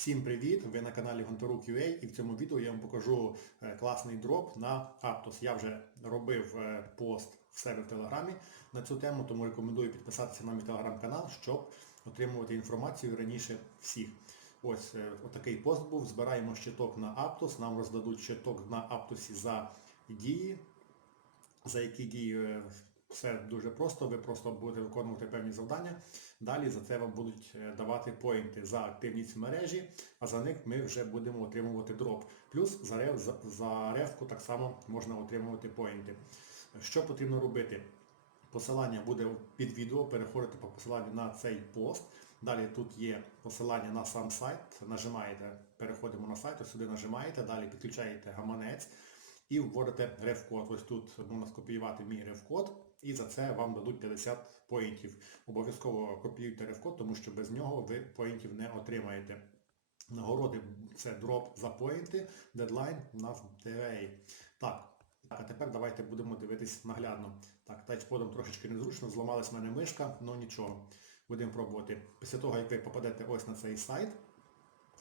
Всім привіт! Ви на каналі Гонторук UA і в цьому відео я вам покажу е, класний дроп на Aptos. Я вже робив е, пост в себе в Телеграмі на цю тему, тому рекомендую підписатися на мій телеграм-канал, щоб отримувати інформацію раніше всіх. Ось е, отакий пост був. Збираємо щиток на Aptos, нам роздадуть щиток на Aptos за дії, за які дії все дуже просто, ви просто будете виконувати певні завдання. Далі за це вам будуть е, давати поінти за активність в мережі, а за них ми вже будемо отримувати дроп. Плюс за, рев, за, за ревку так само можна отримувати поінти. Що потрібно робити? Посилання буде під відео, переходите по посиланню на цей пост. Далі тут є посилання на сам сайт. Нажимаєте, переходимо на сайт, сюди нажимаєте, далі підключаєте гаманець і вводите рев-код. Ось тут можна скопіювати мій рев-код і за це вам дадуть 50 поінтів. Обов'язково копіюйте рев-код, тому що без нього ви поінтів не отримаєте. Нагороди це дроп за поінти, дедлайн у нас 9. Так, а тепер давайте будемо дивитись наглядно. Так, тачподом трошечки незручно, зламалась в мене мишка, але нічого. Будемо пробувати. Після того, як ви попадете ось на цей сайт,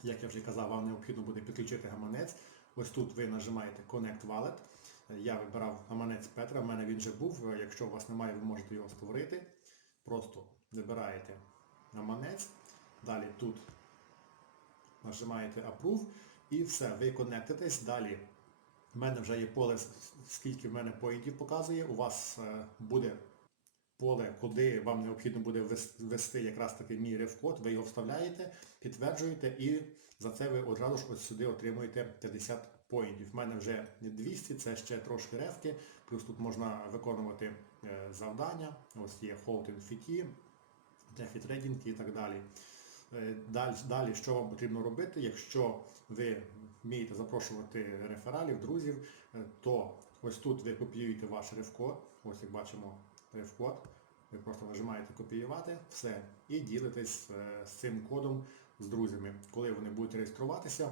як я вже казав, вам необхідно буде підключити гаманець. Ось тут ви нажимаєте Connect Wallet. Я вибирав гаманець Петра, в мене він вже був. Якщо у вас немає, ви можете його створити. Просто вибираєте гаманець. Далі тут нажимаєте Approve і все, ви конектитесь. Далі в мене вже є поле, скільки в мене поїдів показує. У вас е, буде поле, куди вам необхідно буде ввести якраз таки мій рев-код, ви його вставляєте, підтверджуєте і за це ви одразу ж ось сюди отримуєте 50 поїндів. В мене вже 200, це ще трошки ревки, плюс тут можна виконувати е, завдання, ось є FT, Traffic Trading і так далі. Е, Далі, далі, що вам потрібно робити, якщо ви вмієте запрошувати рефералів, друзів, е, то ось тут ви копіюєте ваш рефкод, ось як бачимо рефкод, ви просто нажимаєте копіювати, все, і ділитесь е, з цим кодом з друзями. Коли вони будуть реєструватися,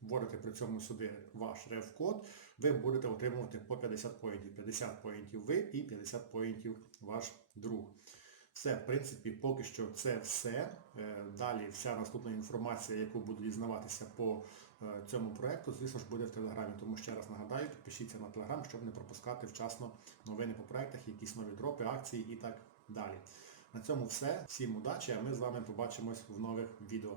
вводите при цьому сюди ваш рефкод, ви будете отримувати по 50 поінтів. 50 поінтів ви і 50 поінтів ваш друг. Все, в принципі, поки що це все. Е, Далі вся наступна інформація, яку буду дізнаватися по е, цьому проєкту, звісно ж, буде в Телеграмі. Тому ще раз нагадаю, підпишіться на Телеграм, щоб не пропускати вчасно новини по проєктах, якісь нові дропи, акції і так далі. На цьому все. Всім удачі, а ми з вами побачимось в нових відео.